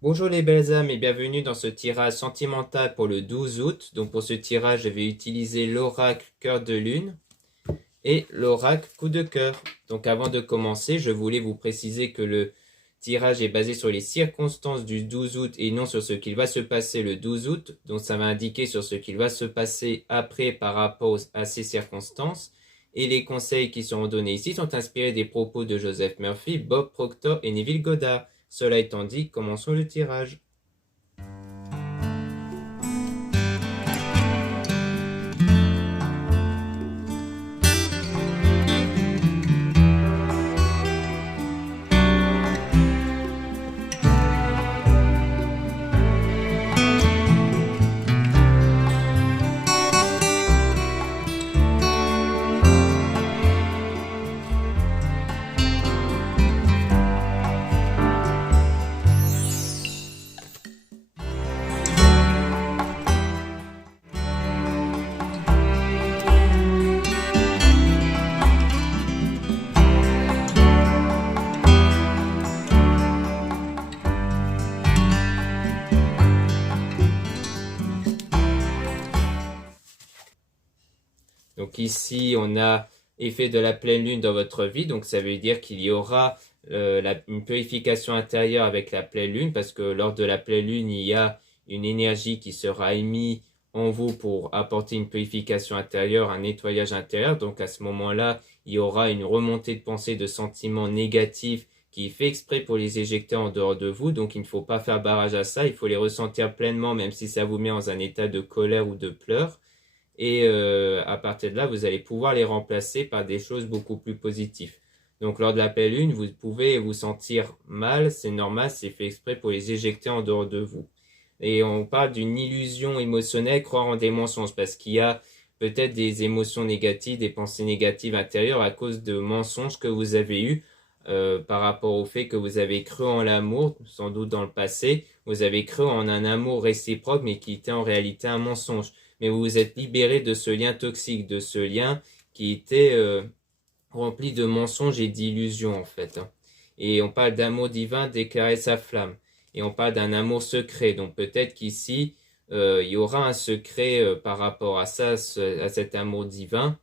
Bonjour les belles âmes et bienvenue dans ce tirage sentimental pour le 12 août. Donc pour ce tirage, je vais utiliser l'oracle cœur de lune et l'oracle coup de cœur. Donc avant de commencer, je voulais vous préciser que le tirage est basé sur les circonstances du 12 août et non sur ce qu'il va se passer le 12 août. Donc ça va indiquer sur ce qu'il va se passer après par rapport à ces circonstances. Et les conseils qui seront donnés ici sont inspirés des propos de Joseph Murphy, Bob Proctor et Neville Goddard. Cela étant dit, commençons le tirage. Donc ici, on a effet de la pleine lune dans votre vie. Donc ça veut dire qu'il y aura une purification intérieure avec la pleine lune parce que lors de la pleine lune, il y a une énergie qui sera émise en vous pour apporter une purification intérieure, un nettoyage intérieur. Donc à ce moment-là, il y aura une remontée de pensée, de sentiments négatifs qui fait exprès pour les éjecter en dehors de vous. Donc il ne faut pas faire barrage à ça. Il faut les ressentir pleinement, même si ça vous met dans un état de colère ou de pleurs. Et à partir de là, vous allez pouvoir les remplacer par des choses beaucoup plus positives. Donc lors de la pleine lune, vous pouvez vous sentir mal, c'est normal, c'est fait exprès pour les éjecter en dehors de vous. Et on parle d'une illusion émotionnelle, croire en des mensonges, parce qu'il y a peut-être des émotions négatives, des pensées négatives intérieures à cause de mensonges que vous avez eus par rapport au fait que vous avez cru en l'amour, sans doute dans le passé, vous avez cru en un amour réciproque, mais qui était en réalité un mensonge. Mais vous vous êtes libéré de ce lien toxique, de ce lien qui était rempli de mensonges et d'illusions en fait. Et on parle d'amour divin d'éclairer sa flamme. Et on parle d'un amour secret. Donc peut-être qu'ici, il y aura un secret par rapport à ça, à cet amour divin,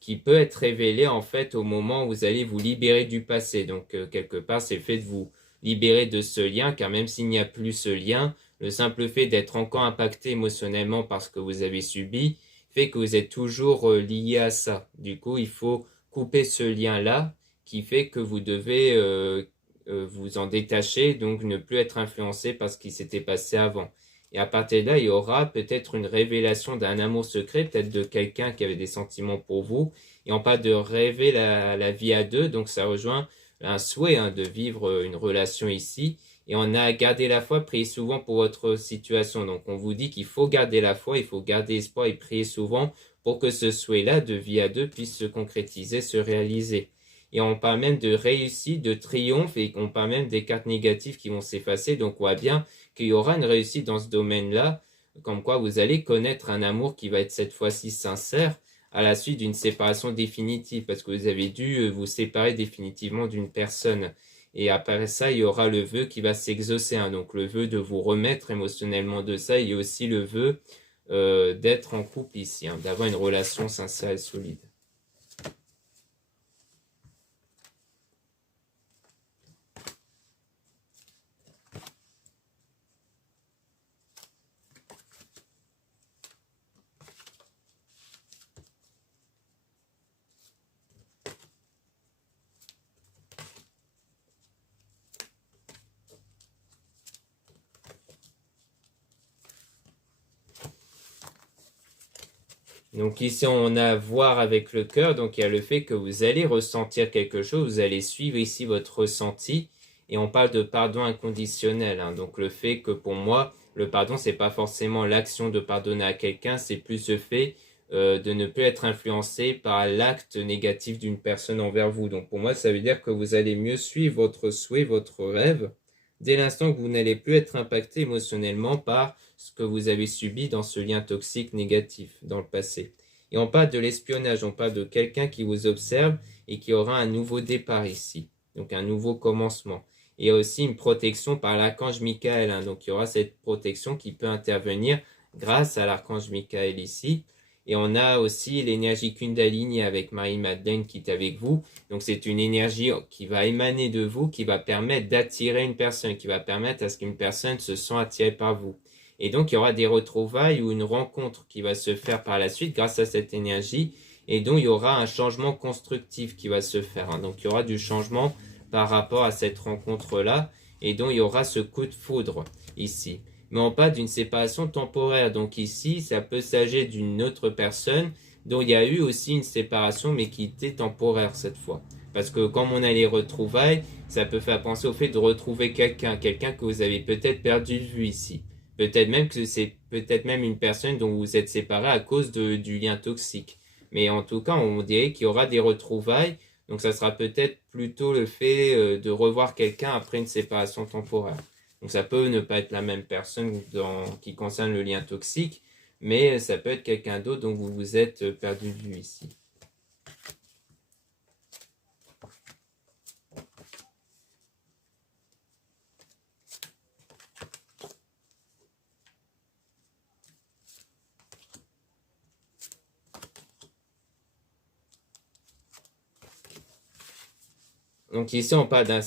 qui peut être révélé en fait au moment où vous allez vous libérer du passé. Donc quelque part, c'est le fait de vous libérer de ce lien, car même s'il n'y a plus ce lien, le simple fait d'être encore impacté émotionnellement par ce que vous avez subi fait que vous êtes toujours lié à ça. Du coup, il faut couper ce lien-là qui fait que vous devez vous en détacher, donc ne plus être influencé par ce qui s'était passé avant. Et à partir de là, il y aura peut-être une révélation d'un amour secret, peut-être de quelqu'un qui avait des sentiments pour vous. Et on parle de rêver la vie à deux, donc ça rejoint un souhait de vivre une relation ici. Et on a gardé la foi, priez souvent pour votre situation. Donc on vous dit qu'il faut garder la foi, il faut garder espoir et prier souvent pour que ce souhait-là de vie à deux puisse se concrétiser, se réaliser. Et on parle même de réussite, de triomphe, et on parle même des cartes négatives qui vont s'effacer. Donc on voit bien qu'il y aura une réussite dans ce domaine-là, comme quoi vous allez connaître un amour qui va être cette fois-ci sincère à la suite d'une séparation définitive, parce que vous avez dû vous séparer définitivement d'une personne. Et après ça, il y aura le vœu qui va s'exaucer. Donc le vœu de vous remettre émotionnellement de ça. Il y a aussi le vœu d'être en couple ici, d'avoir une relation sincère et solide. Donc ici, on a voir avec le cœur. Donc il y a le fait que vous allez ressentir quelque chose, vous allez suivre ici votre ressenti. Et on parle de pardon inconditionnel. Donc le fait que pour moi, le pardon, c'est pas forcément l'action de pardonner à quelqu'un, c'est plus le fait de ne plus être influencé par l'acte négatif d'une personne envers vous. Donc pour moi, ça veut dire que vous allez mieux suivre votre souhait, votre rêve, dès l'instant que vous n'allez plus être impacté émotionnellement par ce que vous avez subi dans ce lien toxique négatif dans le passé. Et on parle de l'espionnage, on parle de quelqu'un qui vous observe et qui aura un nouveau départ ici, donc un nouveau commencement. il y a aussi une protection par l'archange Michael, hein. Donc il y aura cette protection qui peut intervenir grâce à l'archange Michael ici. Et on a aussi l'énergie Kundalini avec Marie-Madeleine qui est avec vous. Donc c'est une énergie qui va émaner de vous, qui va permettre d'attirer une personne, qui va permettre à ce qu'une personne se sente attirée par vous. Et donc il y aura des retrouvailles ou une rencontre qui va se faire par la suite grâce à cette énergie. Et donc il y aura un changement constructif qui va se faire, hein. Donc il y aura du changement par rapport à cette rencontre-là. Et donc il y aura ce coup de foudre ici. Mais on parle d'une séparation temporaire. Donc ici, ça peut s'agir d'une autre personne dont il y a eu aussi une séparation, mais qui était temporaire cette fois. Parce que comme on a les retrouvailles, ça peut faire penser au fait de retrouver quelqu'un que vous avez peut-être perdu de vue ici. Peut-être même que c'est peut-être même une personne dont vous êtes séparé à cause du lien toxique. Mais en tout cas, on dirait qu'il y aura des retrouvailles. Donc ça sera peut-être plutôt le fait de revoir quelqu'un après une séparation temporaire. Donc ça peut ne pas être la même personne qui concerne le lien toxique, mais ça peut être quelqu'un d'autre dont vous vous êtes perdu de vue ici. Donc ici, on parle d'un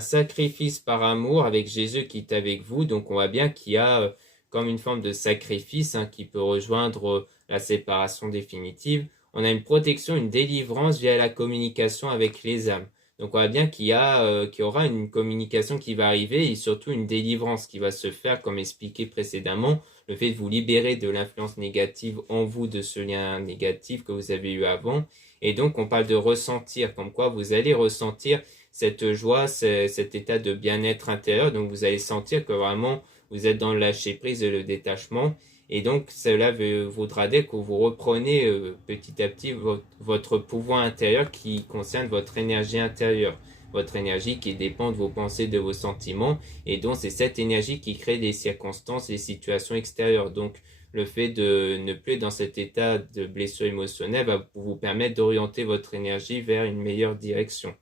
sacrifice par amour avec Jésus qui est avec vous. Donc on voit bien qu'il y a comme une forme de sacrifice, hein, qui peut rejoindre la séparation définitive. On a une protection, une délivrance via la communication avec les âmes. Donc on voit bien qu'il y aura une communication qui va arriver et surtout une délivrance qui va se faire, comme expliqué précédemment. Le fait de vous libérer de l'influence négative en vous, de ce lien négatif que vous avez eu avant. Et donc, on parle de ressentir, comme quoi vous allez ressentir cette joie, cet état de bien-être intérieur. Donc, vous allez sentir que vraiment, vous êtes dans le lâcher-prise et le détachement. Et donc, cela voudra dire que vous reprenez petit à petit votre pouvoir intérieur qui concerne votre énergie intérieure. Votre énergie qui dépend de vos pensées, de vos sentiments. Et donc, c'est cette énergie qui crée des circonstances, des situations extérieures. Donc, le fait de ne plus être dans cet état de blessure émotionnelle va vous permettre d'orienter votre énergie vers une meilleure direction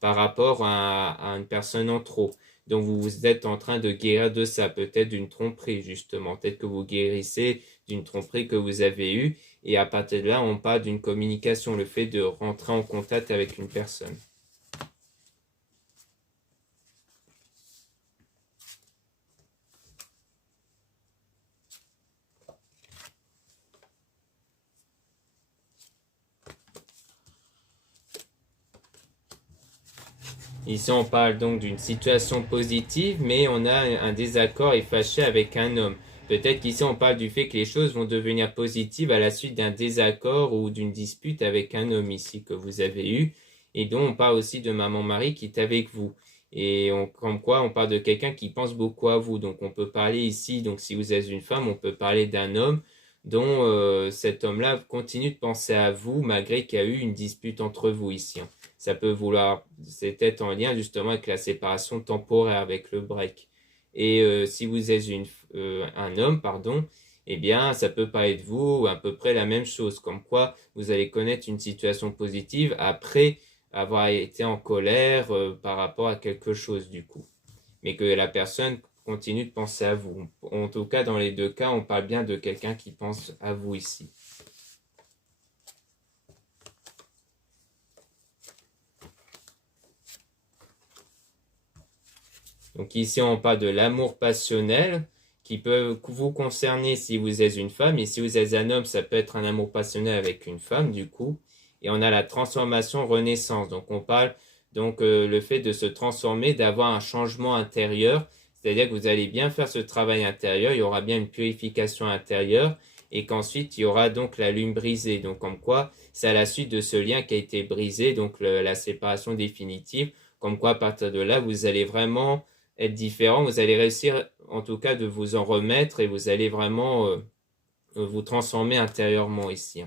par rapport à une personne en trop. Donc vous êtes en train de guérir de ça, peut-être d'une tromperie justement. Peut-être que vous guérissez d'une tromperie que vous avez eue et à partir de là, on parle d'une communication, le fait de rentrer en contact avec une personne. Ici, on parle donc d'une situation positive, mais on a un désaccord et fâché avec un homme. Peut-être qu'ici, on parle du fait que les choses vont devenir positives à la suite d'un désaccord ou d'une dispute avec un homme ici que vous avez eu. Et donc, on parle aussi de Maman Marie qui est avec vous. Et comme quoi, on parle de quelqu'un qui pense beaucoup à vous. Donc, on peut parler ici, donc si vous êtes une femme, on peut parler d'un homme dont cet homme-là continue de penser à vous malgré qu'il y a eu une dispute entre vous ici. Ça peut c'est peut-être en lien justement avec la séparation temporaire, avec le break. Et si vous êtes un homme, pardon, eh bien, ça peut parler de vous à peu près la même chose, comme quoi vous allez connaître une situation positive après avoir été en colère par rapport à quelque chose du coup. Mais que la personne continue de penser à vous. En tout cas, dans les deux cas, on parle bien de quelqu'un qui pense à vous ici. Donc ici, on parle de l'amour passionnel qui peut vous concerner si vous êtes une femme. Et si vous êtes un homme, ça peut être un amour passionnel avec une femme, du coup. Et on a la transformation renaissance. Donc on parle le fait de se transformer, d'avoir un changement intérieur. C'est-à-dire que vous allez bien faire ce travail intérieur. Il y aura bien une purification intérieure. Et qu'ensuite, il y aura donc la lune brisée. Donc comme quoi, c'est à la suite de ce lien qui a été brisé, donc la séparation définitive. Comme quoi, à partir de là, vous allez vraiment être différent, vous allez réussir en tout cas de vous en remettre et vous allez vraiment vous transformer intérieurement ici.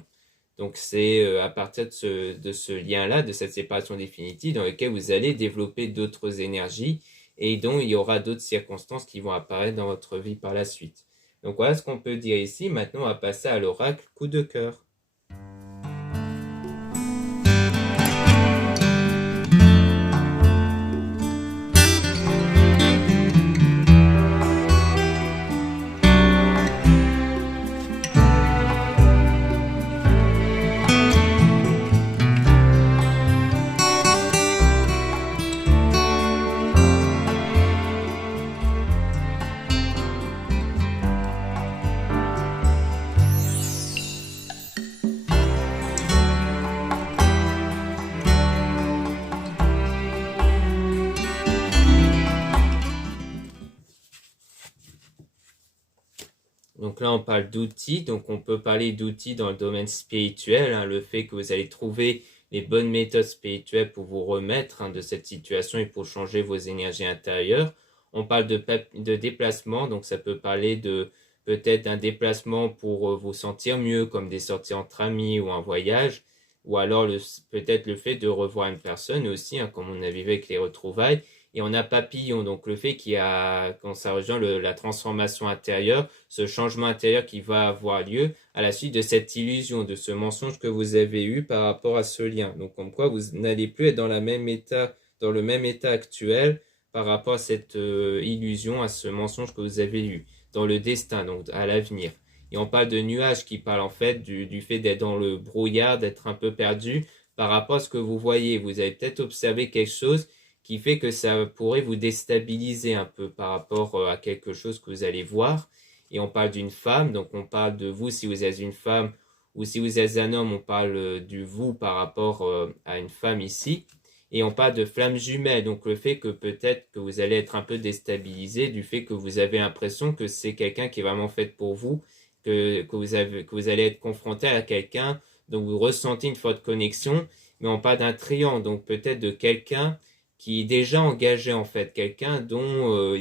Donc c'est à partir de ce lien-là, de cette séparation définitive dans lequel vous allez développer d'autres énergies et dont il y aura d'autres circonstances qui vont apparaître dans votre vie par la suite. Donc voilà ce qu'on peut dire ici. Maintenant on va passer à l'oracle coup de cœur. Donc là, on parle d'outils. Donc on peut parler d'outils dans le domaine spirituel, hein, le fait que vous allez trouver les bonnes méthodes spirituelles pour vous remettre de cette situation et pour changer vos énergies intérieures. On parle de déplacement, donc ça peut parler de peut-être d'un déplacement pour vous sentir mieux, comme des sorties entre amis ou un voyage, ou alors peut-être le fait de revoir une personne aussi, hein, comme on a vu avec les retrouvailles. Et on a papillon, donc le fait quand ça rejoint la transformation intérieure, ce changement intérieur qui va avoir lieu à la suite de cette illusion, de ce mensonge que vous avez eu par rapport à ce lien. Donc comme quoi vous n'allez plus être dans dans le même état actuel par rapport à cette illusion, à ce mensonge que vous avez eu, dans le destin, donc à l'avenir. Et on parle de nuages qui parlent en fait du fait d'être dans le brouillard, d'être un peu perdu par rapport à ce que vous voyez. Vous avez peut-être observé quelque chose qui fait que ça pourrait vous déstabiliser un peu par rapport à quelque chose que vous allez voir. Et on parle d'une femme, donc on parle de vous si vous êtes une femme, ou si vous êtes un homme, on parle du vous par rapport à une femme ici. Et on parle de flammes jumelles, donc le fait que peut-être que vous allez être un peu déstabilisé du fait que vous avez l'impression que c'est quelqu'un qui est vraiment fait pour vous, que vous allez être confronté à quelqu'un, donc vous ressentez une forte connexion, mais on parle d'un triangle, donc peut-être de quelqu'un qui est déjà engagé en fait, quelqu'un dont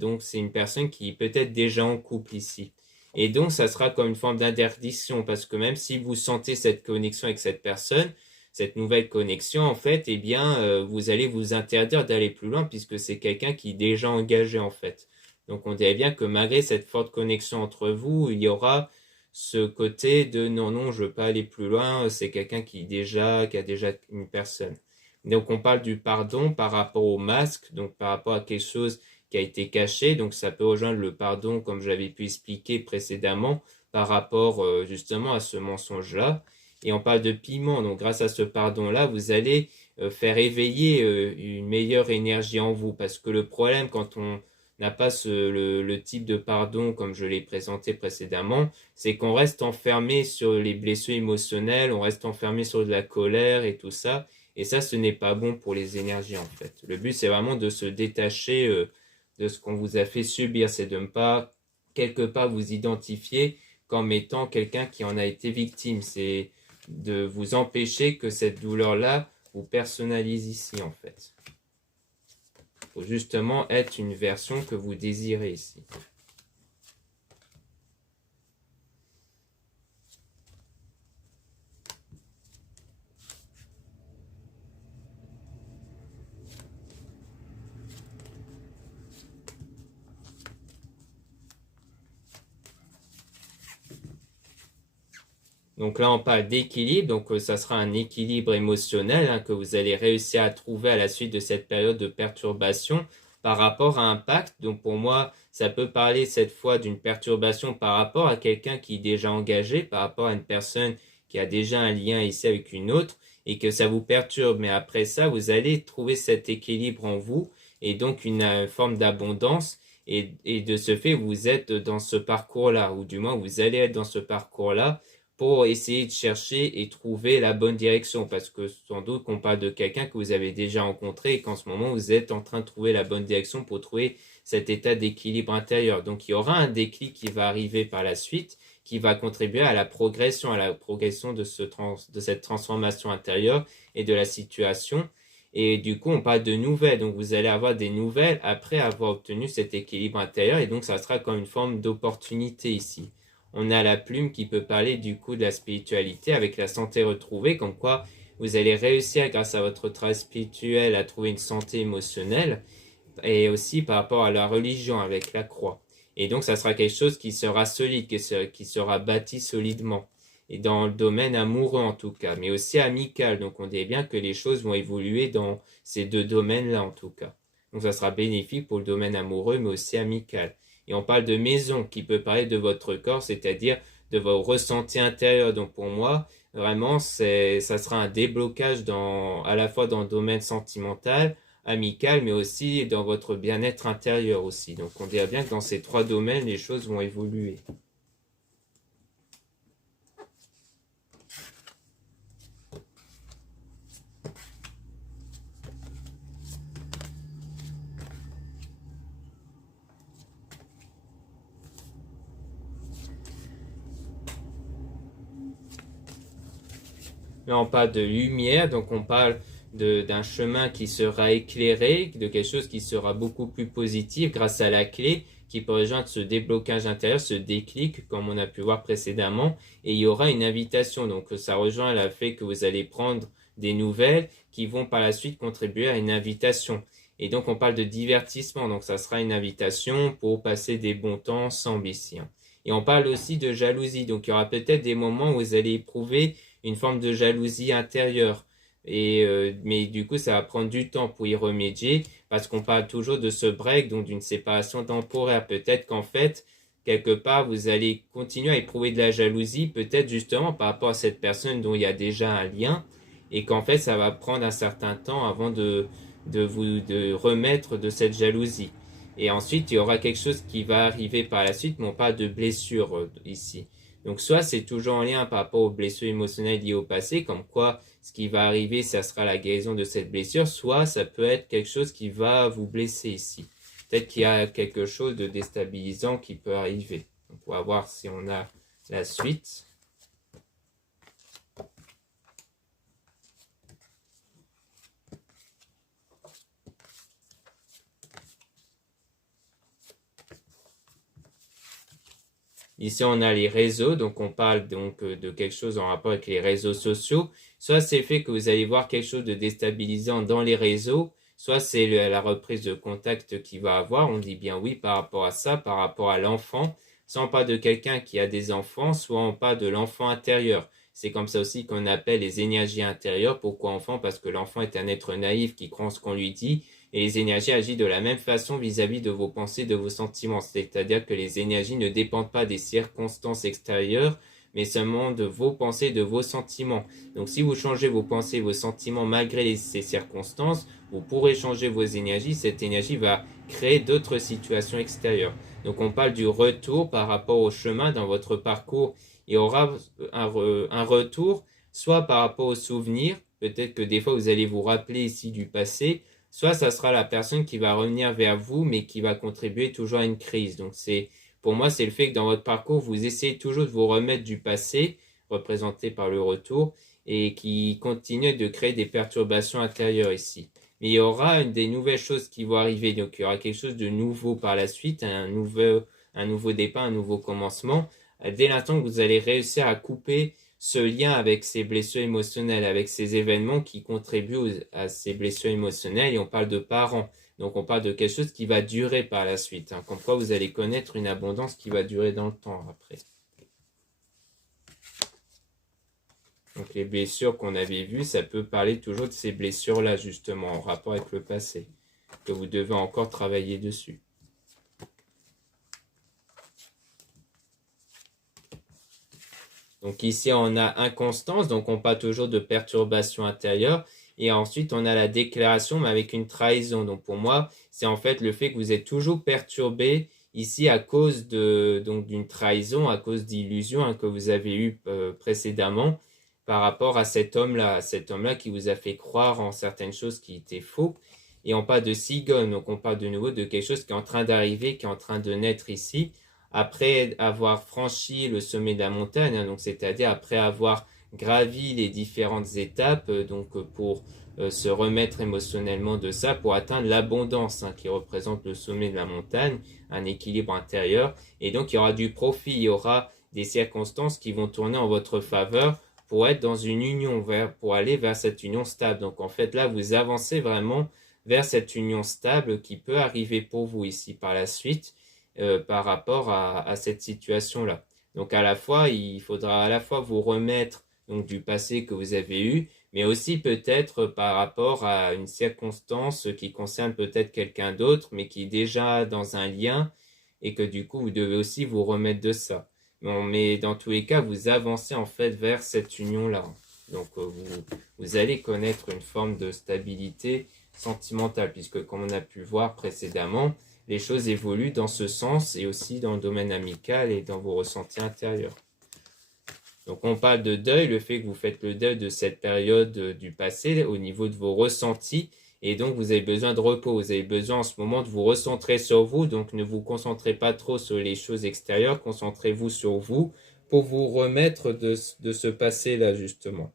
donc c'est une personne qui est peut-être déjà en couple ici. Et donc ça sera comme une forme d'interdiction parce que même si vous sentez cette connexion avec cette personne, cette nouvelle connexion en fait, eh bien vous allez vous interdire d'aller plus loin puisque c'est quelqu'un qui est déjà engagé en fait. Donc on dirait bien que malgré cette forte connexion entre vous, il y aura ce côté de non, non, je veux pas aller plus loin, c'est quelqu'un qui a déjà une personne. Donc on parle du pardon par rapport au masque, donc par rapport à quelque chose qui a été caché. Donc ça peut rejoindre le pardon, comme j'avais pu expliquer précédemment, par rapport justement à ce mensonge-là. Et on parle de piment. Donc grâce à ce pardon-là, vous allez faire éveiller une meilleure énergie en vous. Parce que le problème quand on n'a pas le type de pardon comme je l'ai présenté précédemment, c'est qu'on reste enfermé sur les blessures émotionnelles, on reste enfermé sur de la colère et tout ça. Et ça, ce n'est pas bon pour les énergies en fait. Le but, c'est vraiment de se détacher de ce qu'on vous a fait subir. C'est de ne pas, quelque part, vous identifier comme étant quelqu'un qui en a été victime. C'est de vous empêcher que cette douleur-là vous personnalise ici en fait. Il faut justement être une version que vous désirez ici. Donc là, on parle d'équilibre, donc ça sera un équilibre émotionnel que vous allez réussir à trouver à la suite de cette période de perturbation par rapport à un pacte. Donc pour moi, ça peut parler cette fois d'une perturbation par rapport à quelqu'un qui est déjà engagé, par rapport à une personne qui a déjà un lien ici avec une autre et que ça vous perturbe. Mais après ça, vous allez trouver cet équilibre en vous et donc une forme d'abondance. Et de ce fait, vous êtes dans ce parcours-là, ou du moins vous allez être dans ce parcours-là pour essayer de chercher et trouver la bonne direction. Parce que sans doute qu'on parle de quelqu'un que vous avez déjà rencontré et qu'en ce moment vous êtes en train de trouver la bonne direction pour trouver cet état d'équilibre intérieur. Donc il y aura un déclic qui va arriver par la suite, qui va contribuer à la progression de cette transformation intérieure et de la situation. Et du coup, on parle de nouvelles. Donc, vous allez avoir des nouvelles après avoir obtenu cet équilibre intérieur. Et donc, ça sera comme une forme d'opportunité ici. On a la plume qui peut parler du coup de la spiritualité avec la santé retrouvée, comme quoi vous allez réussir grâce à votre travail spirituel à trouver une santé émotionnelle et aussi par rapport à la religion avec la croix. Et donc ça sera quelque chose qui sera solide, qui sera bâti solidement. Et dans le domaine amoureux en tout cas, mais aussi amical. Donc on dit bien que les choses vont évoluer dans ces deux domaines-là en tout cas. Donc ça sera bénéfique pour le domaine amoureux mais aussi amical. Et on parle de maison qui peut parler de votre corps, c'est-à-dire de vos ressentis intérieurs. Donc pour moi, vraiment, ça sera un déblocage à la fois dans le domaine sentimental, amical, mais aussi dans votre bien-être intérieur aussi. Donc on dirait bien que dans ces trois domaines, les choses vont évoluer. Là, on parle de lumière, donc on parle d'un chemin qui sera éclairé, de quelque chose qui sera beaucoup plus positif grâce à la clé qui peut rejoindre ce déblocage intérieur, ce déclic, comme on a pu voir précédemment, et il y aura une invitation. Donc ça rejoint le fait que vous allez prendre des nouvelles qui vont par la suite contribuer à une invitation. Et donc on parle de divertissement, donc ça sera une invitation pour passer des bons temps ensemble ici. Et on parle aussi de jalousie, donc il y aura peut-être des moments où vous allez éprouver une forme de jalousie intérieure. Mais du coup, ça va prendre du temps pour y remédier parce qu'on parle toujours de ce break, donc d'une séparation temporaire. Peut-être qu'en fait, quelque part, vous allez continuer à éprouver de la jalousie, peut-être justement par rapport à cette personne dont il y a déjà un lien, et qu'en fait, ça va prendre un certain temps avant de remettre de cette jalousie. Et ensuite, il y aura quelque chose qui va arriver par la suite, mais on parle de blessure ici. Donc soit c'est toujours en lien par rapport aux blessures émotionnelles liées au passé, comme quoi ce qui va arriver, ça sera la guérison de cette blessure, soit ça peut être quelque chose qui va vous blesser ici. Peut-être qu'il y a quelque chose de déstabilisant qui peut arriver. Donc on va voir si on a la suite. Ici, on a les réseaux, donc on parle donc de quelque chose en rapport avec les réseaux sociaux. Soit c'est le fait que vous allez voir quelque chose de déstabilisant dans les réseaux, soit c'est la reprise de contact qu'il va avoir. On dit bien oui par rapport à ça, par rapport à l'enfant. Soit on parle de quelqu'un qui a des enfants, soit on parle de l'enfant intérieur. C'est comme ça aussi qu'on appelle les énergies intérieures. Pourquoi enfant? Parce que l'enfant est un être naïf qui croit en ce qu'on lui dit. Et les énergies agissent de la même façon vis-à-vis de vos pensées, de vos sentiments. C'est-à-dire que les énergies ne dépendent pas des circonstances extérieures, mais seulement de vos pensées, de vos sentiments. Donc si vous changez vos pensées, vos sentiments malgré ces circonstances, vous pourrez changer vos énergies. Cette énergie va créer d'autres situations extérieures. Donc on parle du retour par rapport au chemin dans votre parcours. Il y aura un retour, soit par rapport aux souvenirs. Peut-être que des fois vous allez vous rappeler ici du passé, soit ça sera la personne qui va revenir vers vous, mais qui va contribuer toujours à une crise. Donc pour moi, c'est le fait que dans votre parcours, vous essayez toujours de vous remettre du passé, représenté par le retour, et qui continue de créer des perturbations intérieures ici. Mais il y aura des nouvelles choses qui vont arriver. Donc il y aura quelque chose de nouveau par la suite, un nouveau départ, un nouveau commencement. Dès l'instant que vous allez réussir à couper ce lien avec ces blessures émotionnelles, avec ces événements qui contribuent à ces blessures émotionnelles, et on parle de parents. Donc on parle de quelque chose qui va durer par la suite, comme quoi vous allez connaître une abondance qui va durer dans le temps après. Donc les blessures qu'on avait vues, ça peut parler toujours de ces blessures-là justement, en rapport avec le passé, que vous devez encore travailler dessus. Donc ici, on a inconstance, donc on parle toujours de perturbation intérieure. Et ensuite, on a la déclaration, mais avec une trahison. Donc pour moi, c'est en fait le fait que vous êtes toujours perturbé ici à cause d'une trahison, à cause d'illusions que vous avez eues précédemment par rapport à cet homme-là qui vous a fait croire en certaines choses qui étaient faux. Et on parle de Sigon, donc on parle de nouveau de quelque chose qui est en train d'arriver, qui est en train de naître ici après avoir franchi le sommet de la montagne, donc c'est-à-dire après avoir gravi les différentes étapes, pour se remettre émotionnellement de ça, pour atteindre l'abondance qui représente le sommet de la montagne, un équilibre intérieur. Et donc il y aura du profit, il y aura des circonstances qui vont tourner en votre faveur pour être dans une union, pour aller vers cette union stable. Donc en fait là, vous avancez vraiment vers cette union stable qui peut arriver pour vous ici par la suite. Par rapport à cette situation-là. Donc à la fois, il faudra à la fois vous remettre donc du passé que vous avez eu, mais aussi peut-être par rapport à une circonstance qui concerne peut-être quelqu'un d'autre, mais qui est déjà dans un lien et que du coup vous devez aussi vous remettre de ça. Bon, mais dans tous les cas, vous avancez en fait vers cette union-là. Donc vous allez connaître une forme de stabilité sentimentale, puisque comme on a pu voir précédemment, les choses évoluent dans ce sens et aussi dans le domaine amical et dans vos ressentis intérieurs. Donc on parle de deuil, le fait que vous faites le deuil de cette période du passé au niveau de vos ressentis, et donc vous avez besoin de repos, vous avez besoin en ce moment de vous recentrer sur vous, donc ne vous concentrez pas trop sur les choses extérieures, concentrez-vous sur vous pour vous remettre de ce passé-là justement.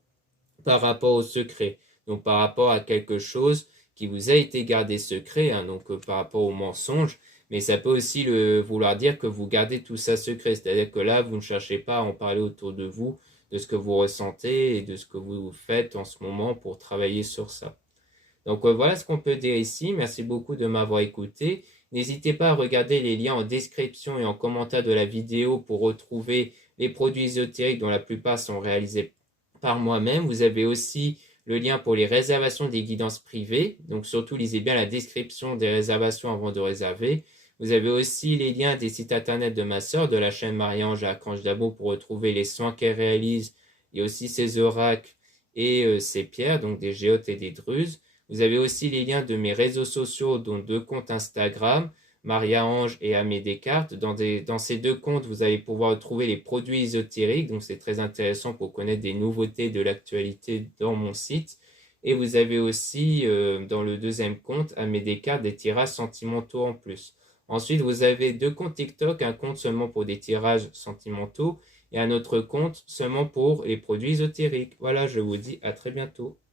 par rapport au secret. Donc par rapport à quelque chose qui vous a été gardé secret, hein, donc par rapport au mensonge. Mais ça peut aussi vouloir dire que vous gardez tout ça secret. C'est-à-dire que là, vous ne cherchez pas à en parler autour de vous, de ce que vous ressentez et de ce que vous faites en ce moment pour travailler sur ça. Donc voilà ce qu'on peut dire ici. Merci beaucoup de m'avoir écouté. N'hésitez pas à regarder les liens en description et en commentaire de la vidéo pour retrouver les produits ésotériques dont la plupart sont réalisés par moi-même. Vous avez aussi le lien pour les réservations des guidances privées. Donc surtout lisez bien la description des réservations avant de réserver. Vous avez aussi les liens des sites internet de ma sœur, de la chaîne Marie-Ange à Archange d'Amour pour retrouver les soins qu'elle réalise et aussi ses oracles et ses pierres, donc des géotes et des druses. Vous avez aussi les liens de mes réseaux sociaux, dont 2 comptes Instagram, Maria Ange et Amé Descartes. Dans ces 2 comptes, vous allez pouvoir trouver les produits ésotériques, donc c'est très intéressant pour connaître des nouveautés de l'actualité dans mon site. Et vous avez aussi dans le 2e compte, Amé Descartes, des tirages sentimentaux en plus. Ensuite, vous avez 2 comptes TikTok, un compte seulement pour des tirages sentimentaux et un autre compte seulement pour les produits ésotériques. Voilà, je vous dis à très bientôt.